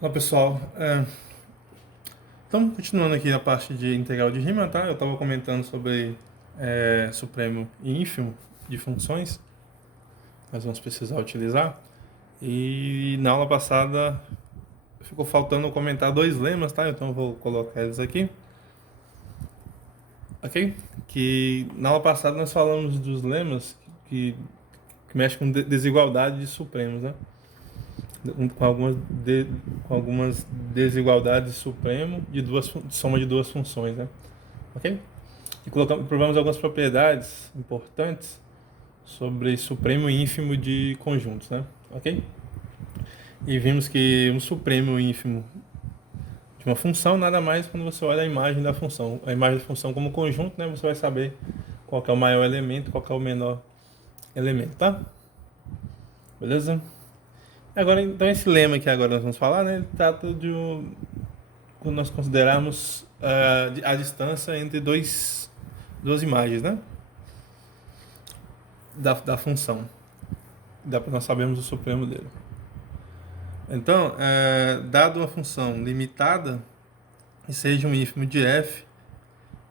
Olá pessoal, então continuando aqui a parte de integral de Riemann, tá? Eu estava comentando sobre supremo e ínfimo de funções, nós vamos precisar utilizar. E na aula passada ficou faltando comentar dois lemas, tá? Então eu vou colocar eles aqui, ok? Que na aula passada nós falamos dos lemas que, que mexem com desigualdade de supremos, né? Com algumas, com algumas desigualdades de supremo de soma de duas funções, né? Ok? E provamos algumas propriedades importantes sobre supremo e ínfimo de conjuntos, né? Ok? E vimos que um supremo e ínfimo de uma função nada mais quando você olha a imagem da função. A imagem da função como conjunto, né? Você vai saber qual é o maior elemento, qual é o menor elemento, tá? Beleza? Agora, então, esse lema que agora nós vamos falar, né? Ele trata de quando nós considerarmos a distância entre duas imagens, né? Da função. Nós sabemos o supremo dele. Então, dado uma função limitada, e seja um ínfimo de f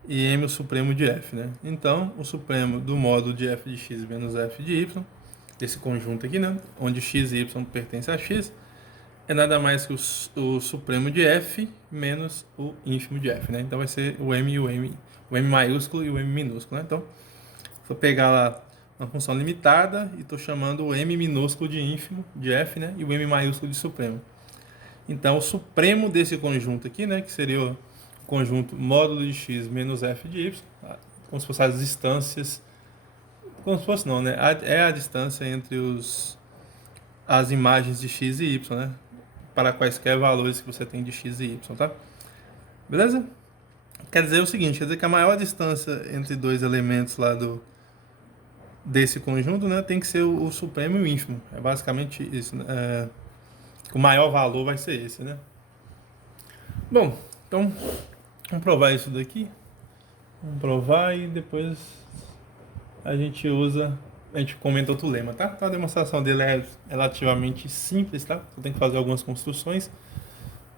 e m o supremo de f, né? Então, o supremo do módulo de f de x menos f de y, desse conjunto aqui, né? Onde x e y pertencem a x, é nada mais que o supremo de f menos o ínfimo de f, né? Então, vai ser o m e o m maiúsculo e o m minúsculo, né? Então, vou pegar lá uma função limitada e estou chamando o m minúsculo de ínfimo de f, né? E o m maiúsculo de supremo. Então, o supremo desse conjunto aqui, né? Que seria o conjunto módulo de x menos f de y, como se fossem as distâncias, como se fosse não, né? É a distância entre as imagens de x e y, né? Para quaisquer valores que você tem de x e y, tá? Beleza? Quer dizer o seguinte, quer dizer que a maior distância entre dois elementos lá desse conjunto, né, tem que ser o supremo e o ínfimo. É basicamente isso, né? O maior valor vai ser esse, né? Bom, então vamos provar isso daqui. Vamos provar e depois a gente comenta outro lema, tá? Então a demonstração dele é relativamente simples, tá? Você tem que fazer algumas construções,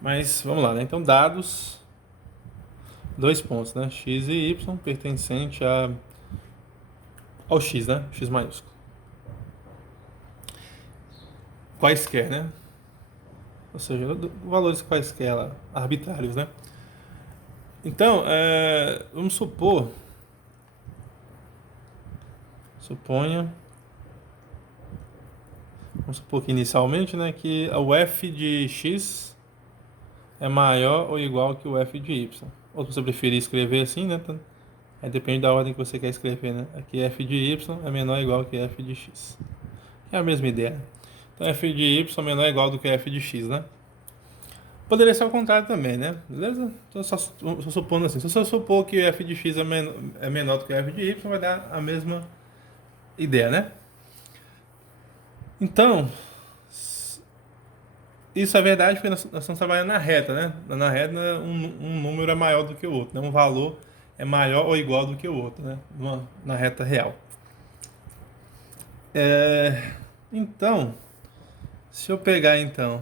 mas vamos lá, né? Então dados, dois pontos, né? X e y pertencente ao x, né? X maiúsculo. Quaisquer, né? Ou seja, valores quaisquer lá, arbitrários, né? Então, suponha, vamos supor que inicialmente, né, que o f de x é maior ou igual que o f de y. Ou se você preferir escrever assim, né, aí depende da ordem que você quer escrever, né? Aqui f de y é menor ou igual que f de x. É a mesma ideia. Então f de y é menor ou igual do que f de x, né? Poderia ser ao contrário também, né? Beleza? Então, só supondo assim. Se você supor que f de x é menor do que f de y, vai dar a mesma ideia, né? Então, isso é verdade porque nós estamos trabalhando na reta, né? Na reta, um número é maior do que o outro, né? Um valor é maior ou igual do que o outro, né? Na reta real. Então, se eu pegar então,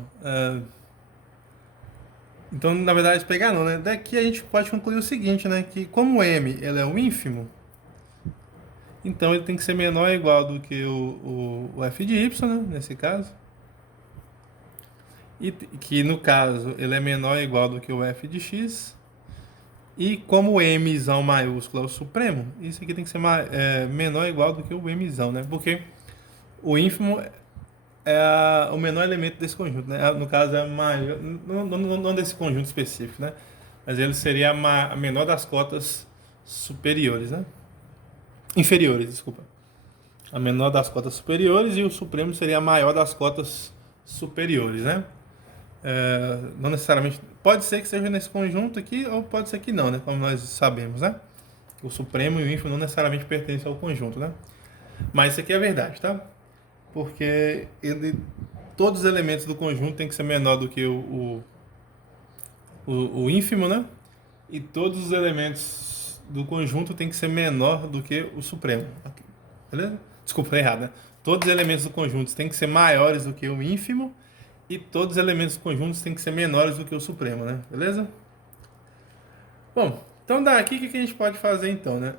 na verdade, pegar não, né? Daqui a gente pode concluir o seguinte, né? Que como m ele é o ínfimo, então ele tem que ser menor ou igual do que o f de y, né? Nesse caso. E que no caso ele é menor ou igual do que o f de x. E como o mzão maiúsculo é o supremo, isso aqui tem que ser menor ou igual do que o mzão, né? Porque o ínfimo é o menor elemento desse conjunto, né? No caso é maior, não desse conjunto específico, né? Mas ele seria a menor das cotas superiores, né? Inferiores, desculpa. A menor das cotas superiores e o supremo seria a maior das cotas superiores, né? Não necessariamente. Pode ser que seja nesse conjunto aqui, ou pode ser que não, né? Como nós sabemos, né? O supremo e o ínfimo não necessariamente pertencem ao conjunto, né? Mas isso aqui é verdade, tá? Porque todos os elementos do conjunto têm que ser menor do que o ínfimo, né? E todos os elementos do conjunto têm que ser menor do que o supremo. Beleza? Desculpa, errado, né? Todos os elementos do conjunto têm que ser maiores do que o ínfimo e todos os elementos conjuntos têm que ser menores do que o supremo, né? Beleza? Bom, então daqui o que a gente pode fazer então, né?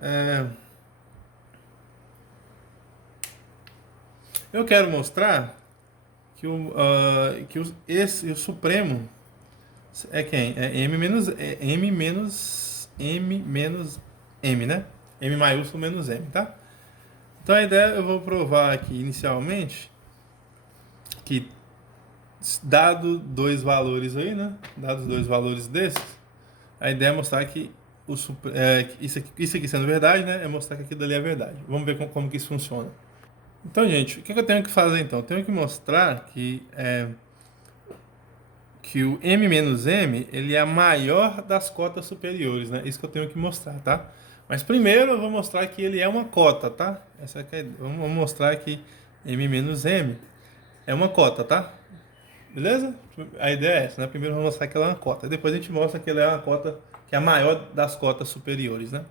Eu quero mostrar o supremo é quem? É M menos M, né? M maiúsculo menos M, tá? Então a ideia, eu vou provar aqui inicialmente que dado dois valores aí, né? Dados dois valores desses, a ideia é mostrar que isso aqui sendo verdade, né? É mostrar que aquilo ali é verdade. Vamos ver como que isso funciona. Então, gente, o que eu tenho que fazer então? Eu tenho que mostrar que o M menos M, ele é a maior das cotas superiores, né? Isso que eu tenho que mostrar, tá? Mas primeiro eu vou mostrar que ele é uma cota, tá? Essa aqui vamos mostrar que M menos M é uma cota, tá? Beleza? A ideia é essa, né? Primeiro vamos mostrar que ela é uma cota. Depois a gente mostra que ela é uma cota que é a maior das cotas superiores, né?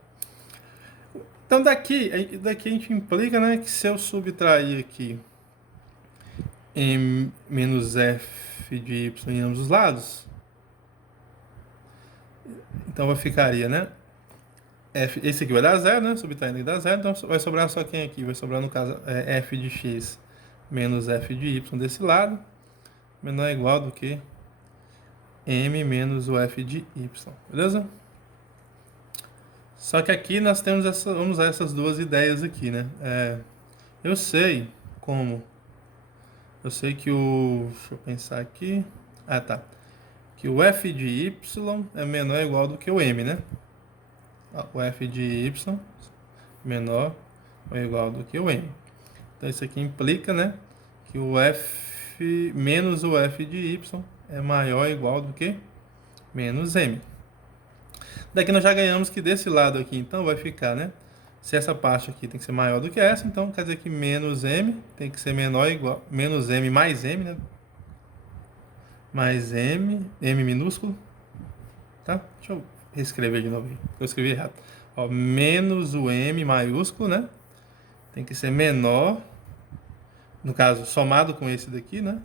Então daqui a gente implica, né, que se eu subtrair aqui M menos F de Y em ambos os lados, então vai ficaria, né? Esse aqui vai dar zero, né? Subtraindo aqui dá zero, então vai sobrar só quem aqui? Vai sobrar, no caso, f de x menos f de y desse lado, menor ou igual do que m menos o f de y, beleza? Só que aqui nós temos vamos usar essas duas ideias aqui, né? Eu sei como. Eu sei que deixa eu pensar aqui. Ah, tá. Que o f de y é menor ou igual do que o m, né? O f de y menor ou igual do que o m. Então isso aqui implica, né, que o f menos o f de y é maior ou igual do que menos m. Daqui nós já ganhamos que desse lado aqui, então vai ficar, né? Se essa parte aqui tem que ser maior do que essa, então quer dizer que menos m tem que ser menor ou igual, menos m mais m, né? Mais m, m minúsculo, tá? Deixa eu reescrever de novo aqui, eu escrevi errado. Ó, menos o m maiúsculo, né? Tem que ser menor, no caso, somado com esse daqui, né?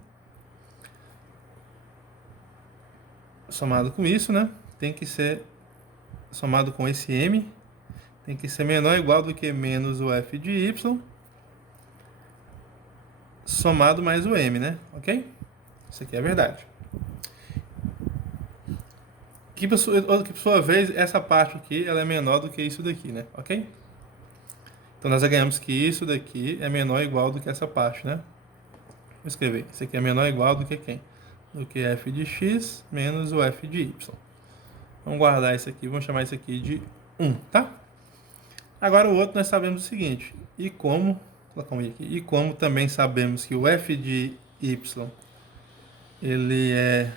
Somado com isso, né? Tem que ser somado com esse m, tem que ser menor ou igual do que menos o f de y, somado mais o m, né? Ok? Isso aqui é verdade. Que por sua vez, essa parte aqui, ela é menor do que isso daqui, né? Ok? Então nós já ganhamos que isso daqui é menor ou igual do que essa parte, né? Vou escrever. Isso aqui é menor ou igual do que quem? Do que f de x menos o f de y. Vamos guardar isso aqui, vamos chamar isso aqui de 1, tá? Agora o outro nós sabemos o seguinte, e como também sabemos que o f de y ele é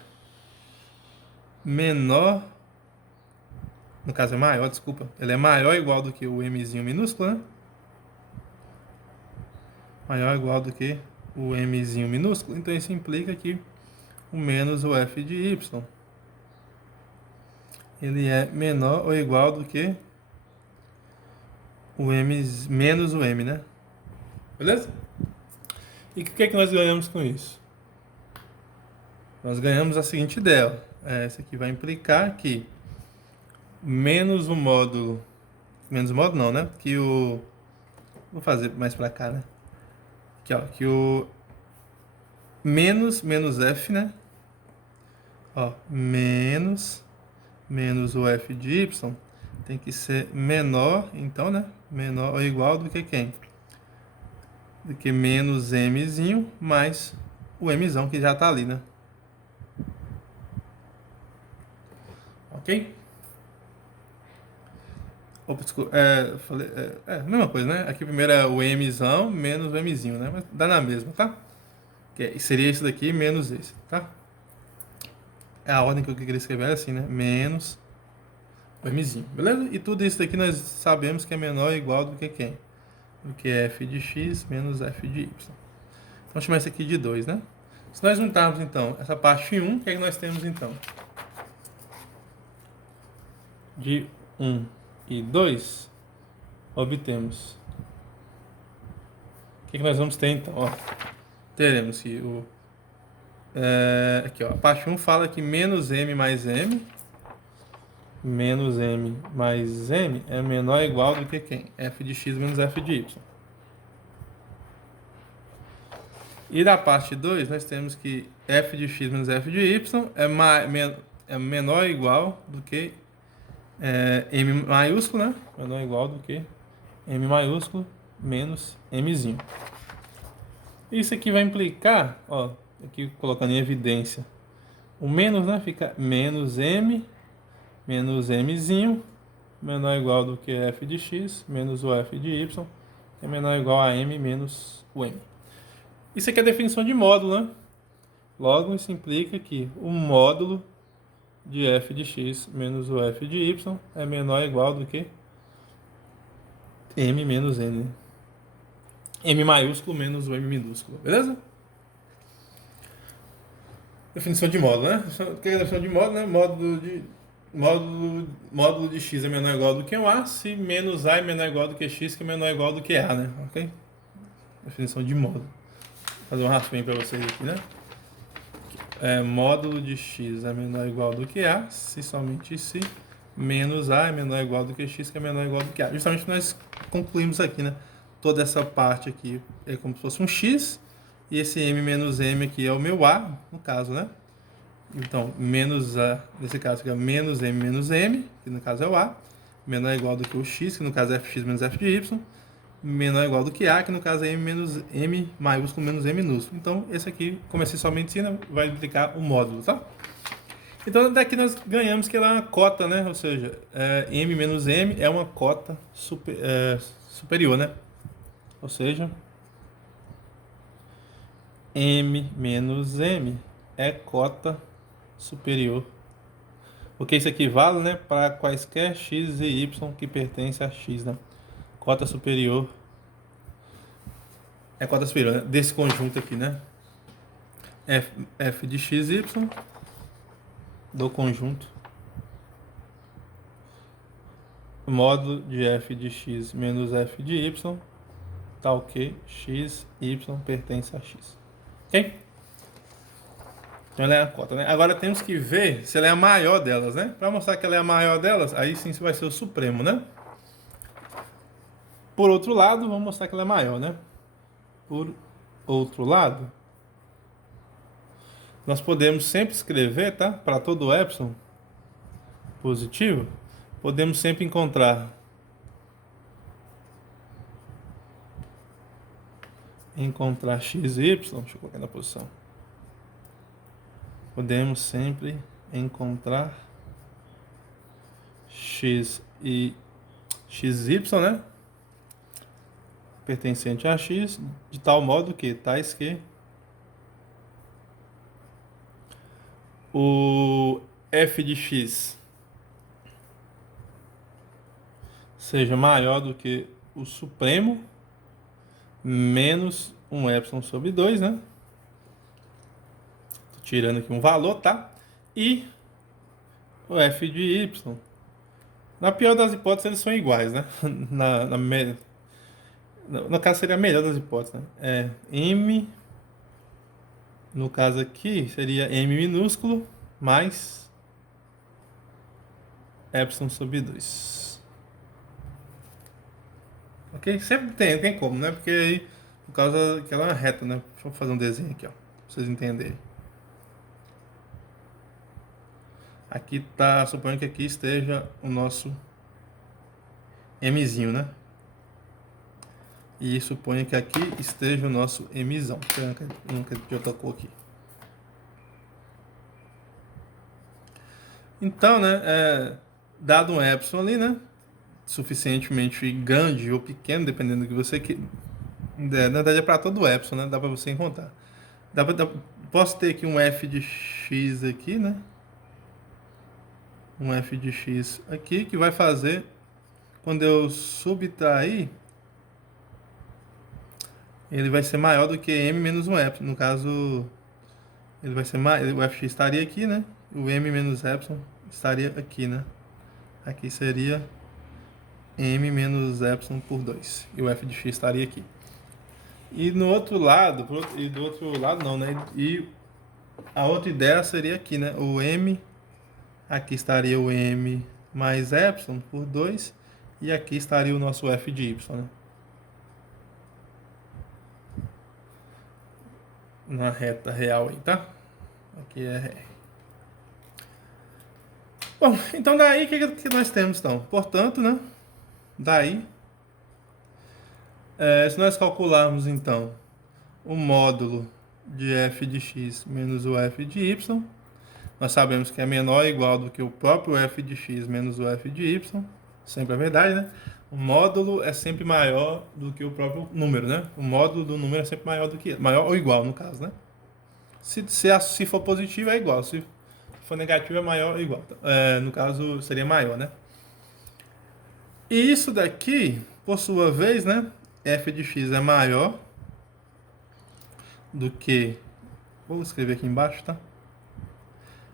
menor, no caso é maior, desculpa, ele é maior ou igual do que o mzinho minúsculo, né? Maior ou igual do que o mzinho minúsculo, então isso implica que o menos o f de y ele é menor ou igual do que o m menos o m, né? Beleza? E o que é que nós ganhamos com isso? Nós ganhamos a seguinte ideia. Essa aqui vai implicar que menos o módulo não, né? Vou fazer mais pra cá, né? Aqui, ó, que o menos f, né? Ó, menos o f de y tem que ser menor, então, né? Menor ou igual do que quem? Do que menos mzinho mais o mzão que já tá ali, né? Ok? Opa, desculpa, falei, mesma coisa, né? Aqui primeiro é o mzão menos o mzinho, né? Mas dá na mesma, tá? Seria isso daqui menos esse, tá? É a ordem que eu queria escrever é assim, né? Menos o mzinho, beleza? E tudo isso daqui nós sabemos que é menor ou igual do que quem? Do que f de x menos f de y. Então, vamos chamar isso aqui de 2, né? Se nós juntarmos, então, essa parte em 1, o que é que nós temos, então? De 1 e 2, obtemos. O que nós vamos ter, então? Ó, teremos que Aqui, ó, a parte 1 fala que menos m mais m é menor ou igual do que quem? F de x menos f de y. E da parte 2, nós temos que f de x menos f de y é menor ou igual do que m maiúsculo, né? Menor ou igual do que m maiúsculo menos mzinho. Isso aqui vai implicar, ó, aqui colocando em evidência, o menos, né? Fica menos m mzinho menor ou igual do que f de x menos o f de y, que é menor ou igual a m menos o m. Isso aqui é a definição de módulo, né? Logo, isso implica que o módulo de f de x menos o f de y é menor ou igual do que m menos n. M maiúsculo menos o m minúsculo, beleza? Definição de módulo, né? O que é a definição de módulo, né? Módulo de x é menor ou igual do que o a, se menos a é menor ou igual do que x, que é menor ou igual do que a, né? Ok? Definição de módulo. Vou fazer um rascunho para vocês aqui, né? Módulo de x é menor ou igual do que a, se somente se menos a é menor ou igual do que x, que é menor ou igual do que a. Justamente nós concluímos aqui, né? Toda essa parte aqui é como se fosse um x, e esse m menos m aqui é o meu a, no caso, né? Então, menos a, nesse caso aqui é menos m, que no caso é o a, menor ou igual do que o x, que no caso é fx menos f de y, menor ou igual do que a, que no caso é m menos m maiúsculo menos m minúsculo. Então, esse aqui, como é só medicina, vai implicar o módulo, tá? Então, daqui nós ganhamos que ela é uma cota, né? Ou seja, m menos m é uma cota superior, né? Ou seja, m menos m é cota superior. Porque isso aqui vale, né, para quaisquer x e y que pertencem a x, né? Cota superior é cota superior, né? Desse conjunto aqui, né? F de x, y do conjunto módulo de f de x menos f de y tal que x, y pertence a x. Ok? Então ela é a cota, né? Agora temos que ver se ela é a maior delas, né? Para mostrar que ela é a maior delas, aí sim vai ser o supremo, né? Por outro lado, vamos mostrar que ela é maior, né? Por outro lado, nós podemos sempre escrever, tá? Para todo epsilon positivo, podemos sempre encontrar x e y, deixa eu colocar na posição. Podemos sempre encontrar x e xy, né? Pertencente a x, de tal modo que tais que o f de x seja maior do que o supremo menos um epsilon sobre 2, né? Tô tirando aqui um valor, tá? E o f de y, na pior das hipóteses, eles são iguais, né? No caso, seria a melhor das hipóteses, né? M, no caso aqui, seria m minúsculo mais epsilon sobre 2. Ok? Sempre tem como, né? Porque aí, por causa que ela é uma reta, né? Deixa eu fazer um desenho aqui, ó, pra vocês entenderem. Aqui tá, suponho que aqui esteja o nosso mzinho, né? E suponho que aqui esteja o nosso mzão, que nunca de outra cor aqui. Então, né, dado um epsilon ali, né, suficientemente grande ou pequeno, dependendo do que você quer. Na verdade é para todo epsilon, né, dá para você encontrar. Posso ter aqui um f de x aqui, né, um f de x aqui, que vai fazer, quando eu subtrair, ele vai ser maior do que m menos um epsilon. No caso, ele vai ser o fx estaria aqui, né, o m menos epsilon estaria aqui, né. Aqui seria m menos epsilon por 2. E o f de x estaria aqui. E no outro lado, do outro lado não, né? E a outra ideia seria aqui, né? O M, aqui estaria o M mais epsilon por 2, e aqui estaria o nosso f de y, né? Na reta real aí, tá? Aqui é R. Bom, então daí o que nós temos então? Portanto, né? Daí, se nós calcularmos então o módulo de f de x menos o f de y, nós sabemos que é menor ou igual do que o próprio f de x menos o f de y, sempre é verdade, né? O módulo é sempre maior do que o próprio número, né? O módulo do número é sempre maior ou igual, no caso, né? Se for positivo é igual, se for negativo é maior ou igual. No caso, seria maior, né? E isso daqui, por sua vez, né? F de x é maior do que... Vou escrever aqui embaixo, tá?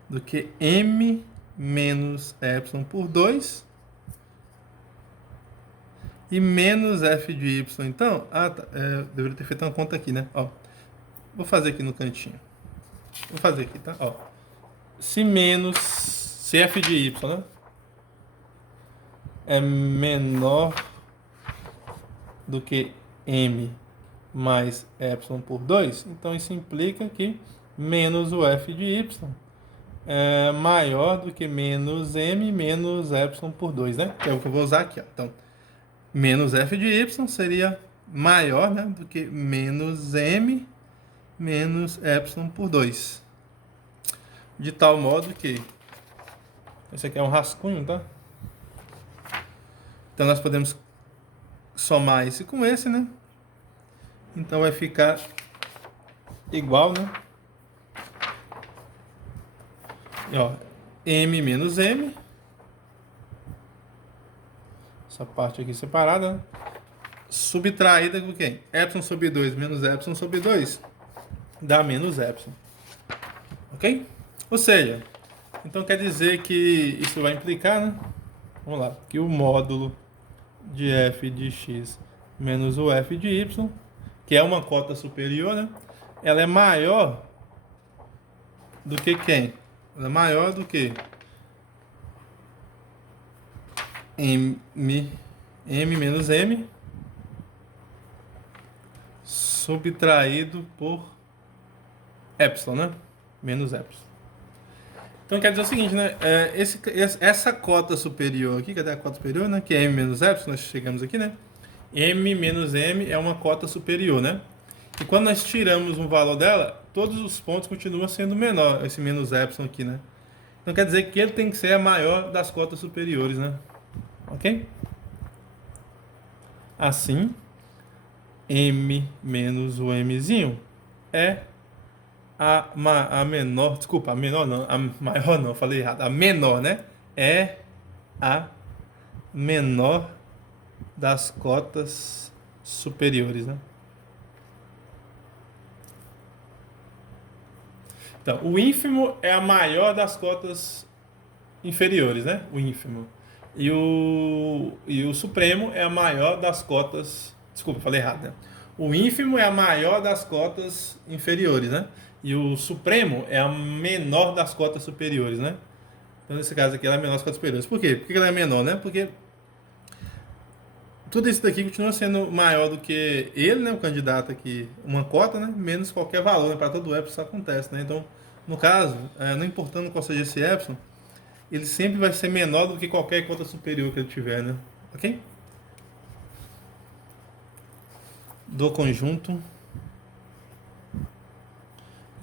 Do que m menos epsilon por 2 e menos f de y. Então, tá. Deveria ter feito uma conta aqui, né? Ó, vou fazer aqui no cantinho. Vou fazer aqui, tá? Ó, se f de y, né, é menor do que m mais epsilon por 2, então isso implica que menos o f de y é maior do que menos m menos epsilon por 2, né? Que é o que eu vou usar aqui, ó. Então, menos f de y seria maior, né, do que menos m menos epsilon por 2. De tal modo que... Esse aqui é um rascunho, tá? Então, nós podemos somar esse com esse, né? Então, vai ficar igual, né? E, ó, m menos m. Essa parte aqui separada, né? Subtraída com quem? Epsilon sobre 2 menos epsilon sobre 2 dá menos epsilon. Ok? Ou seja, então quer dizer que isso vai implicar, né? Vamos lá, que o módulo de f de x menos o f de y, que é uma cota superior, né? Ela é maior do que quem? Ela é maior do que m menos m subtraído por epsilon, né? Menos epsilon. Então quer dizer o seguinte, né? Essa cota superior aqui, cadê a cota superior, né? Que é m menos epsilon, nós chegamos aqui, né? M menos m é uma cota superior, né? E quando nós tiramos um valor dela, todos os pontos continuam sendo menor, esse menos epsilon aqui, né? Então quer dizer que ele tem que ser a maior das cotas superiores, né? Ok? Assim, m menos o mzinho é a menor, desculpa, a menor não, a maior não, falei errado, a menor, né? É a menor das cotas superiores, né? Então, o ínfimo é a maior das cotas inferiores, né? O ínfimo. E o supremo é a maior das cotas... Desculpa, falei errado, né? O ínfimo é a maior das cotas inferiores, né? E o supremo é a menor das cotas superiores, né? Então, nesse caso aqui, ela é menor das cotas superiores. Por quê? Por que ela é menor, né? Porque tudo isso daqui continua sendo maior do que ele, né? O candidato aqui, uma cota, né? Menos qualquer valor, né? Para todo epsilon isso acontece, né? Então, no caso, não importando qual seja esse epsilon, ele sempre vai ser menor do que qualquer cota superior que ele tiver, né? Ok? Do conjunto.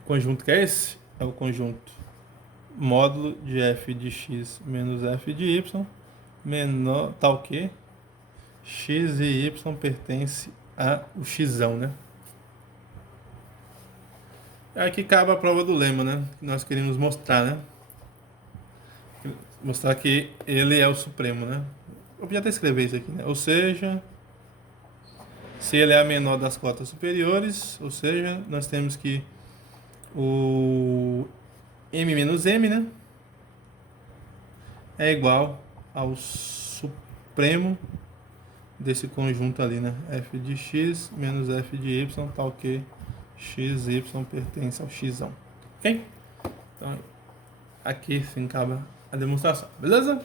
O conjunto que é esse? É o conjunto módulo de f de x menos f de y menor tal que x e y pertence ao xão, né? Aqui cabe a prova do lema, né? Que nós queríamos mostrar, né? Mostrar que ele é o supremo, né? Eu podia até escrever isso aqui, né? Ou seja, se ele é a menor das cotas superiores, ou seja, nós temos que o m menos m, né? É igual ao supremo desse conjunto ali, né? F de x menos f de y, tal que x, y pertence ao xão. Ok? Então, aqui se acaba a demonstração, beleza?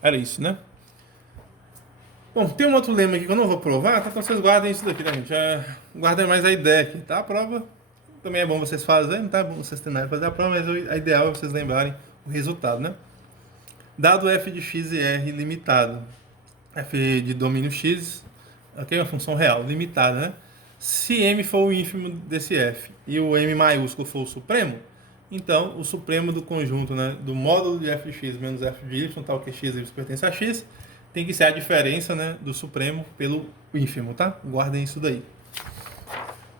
Era isso, né? Bom, tem um outro lema aqui que eu não vou provar, tá? Então vocês guardem isso daqui, né, gente? Guardem mais a ideia aqui, tá? A prova também é bom vocês fazerem, tá? É bom vocês tentarem fazer a prova, mas a ideal é vocês lembrarem o resultado, né? Dado f de x e r limitado, f de domínio x, ok? Uma função real, limitada, né? Se m for o ínfimo desse f e o m maiúsculo for o supremo, então o supremo do conjunto, né, do módulo de f de x menos f de y, tal que x e y pertence a x, tem que ser a diferença, né, do supremo pelo ínfimo, tá? Guardem isso daí.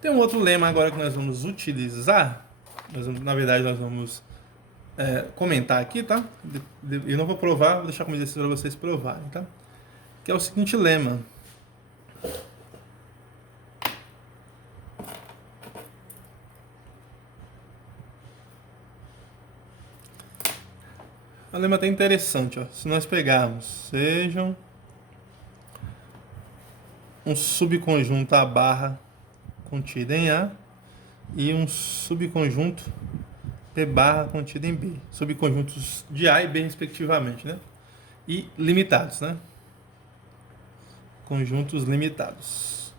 Tem um outro lema agora que nós vamos utilizar. Na verdade, nós vamos comentar aqui, tá? Eu não vou provar, vou deixar como exercício para vocês provarem, tá? Que é o seguinte lema. O lema até interessante, ó. Se nós pegarmos, sejam um subconjunto A barra contido em A e um subconjunto P barra contido em B. Subconjuntos de A e B, respectivamente, né? E limitados, né? Conjuntos limitados.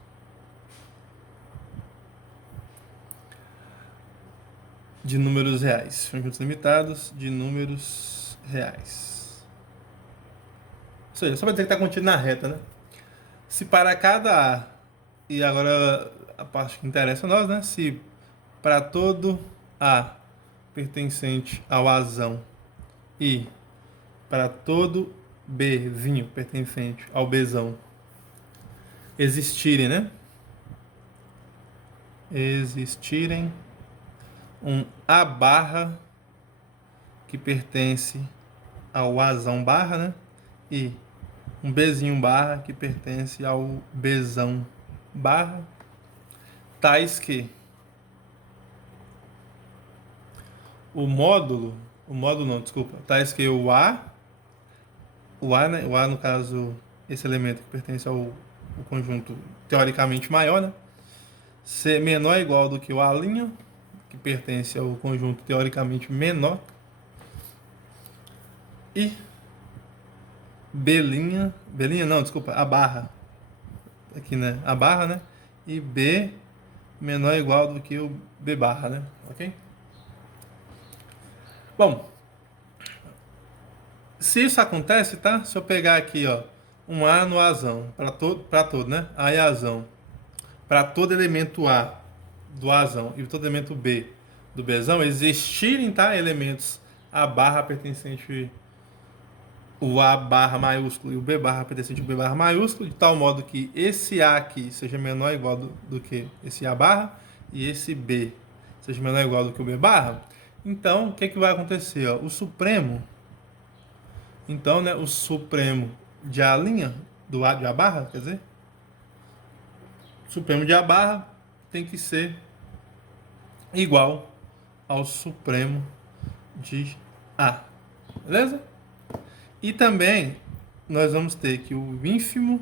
De números reais. Conjuntos limitados de números reais. Ou seja, só para dizer que está contido na reta, né? Se para cada A, e agora a parte que interessa a nós, né? Se para todo A pertencente ao Azão e para todo B vinho pertencente ao Bzão existirem, né? Existirem um A barra que pertence ao Azão barra, né? E um Bzinho barra que pertence ao Bzão barra, tais que tais que o A, né? O A no caso, esse elemento que pertence ao conjunto teoricamente maior, né? Ser menor ou igual do que o A', que pertence ao conjunto teoricamente menor, e a barra, aqui, né? A barra, né? E B menor ou igual do que o B barra, né? Ok? Bom, se isso acontece, tá? Se eu pegar aqui, ó, um A no Azão, para todo, né? A e Azão, para todo elemento A do Azão e todo elemento B do Bzão, existirem, tá? Elementos A barra pertencente o A barra maiúsculo e o B barra pertencente ao B barra maiúsculo, de tal modo que esse A aqui seja menor ou igual do que esse A barra e esse B seja menor ou igual do que o B barra. Então, o que vai acontecer? Ó? O supremo, então, né, o supremo de A', do A de A barra, quer dizer, o supremo de A barra tem que ser igual ao supremo de A. Beleza? E também nós vamos ter que o ínfimo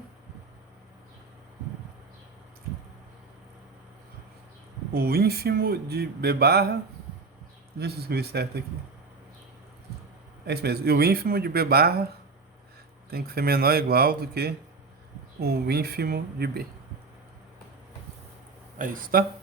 de B barra, deixa eu escrever certo aqui. É isso mesmo. E o ínfimo de B barra tem que ser menor ou igual do que o ínfimo de B. É isso, tá?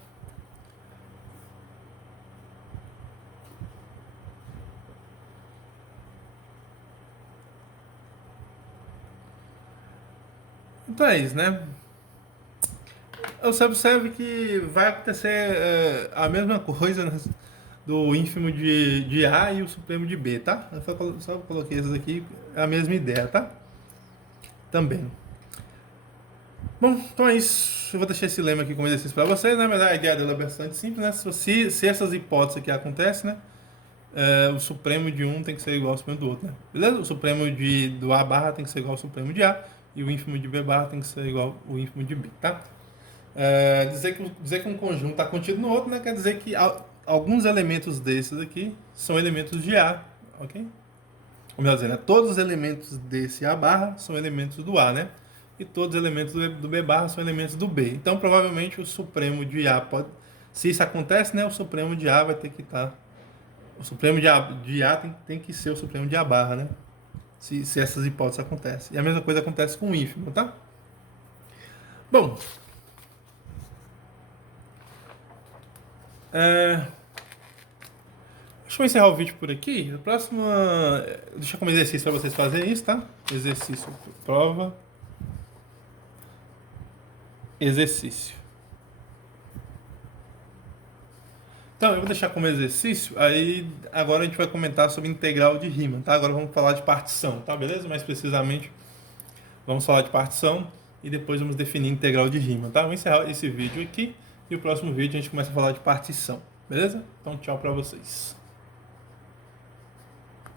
Então é isso, né? Você observa que vai acontecer a mesma coisa, né, do ínfimo de A e o supremo de B, tá? Eu só coloquei isso aqui, é a mesma ideia, tá? Também. Bom, então é isso. Eu vou deixar esse lema aqui como exercício para vocês, né? Mas a ideia dela é bastante simples, né? Se essas hipóteses aqui acontecem, né? O supremo de um tem que ser igual ao supremo do outro, né? Beleza? O supremo do A barra tem que ser igual ao supremo de A e o ínfimo de B barra tem que ser igual ao ínfimo de B, tá? Dizer que um conjunto está contido no outro, né? Quer dizer que alguns elementos desses aqui são elementos de A, ok? Ou melhor dizendo, né? Todos os elementos desse A barra são elementos do A, né? E todos os elementos do B barra são elementos do B. Então, provavelmente, o supremo de A Se isso acontece, né, o Supremo de A vai ter que estar... O Supremo de A tem que ser o Supremo de A barra, né? Se essas hipóteses acontecem. E a mesma coisa acontece com o ínfimo, tá? Bom, deixa eu encerrar o vídeo por aqui. A próxima... Deixa como exercício para vocês fazerem isso, tá? Exercício, prova, exercício. Então, eu vou deixar como exercício, aí agora a gente vai comentar sobre integral de Riemann, tá? Agora vamos falar de partição, tá? Beleza? Mais precisamente, vamos falar de partição e depois vamos definir integral de Riemann, tá? Vou encerrar esse vídeo aqui e o próximo vídeo a gente começa a falar de partição, beleza? Então, tchau pra vocês.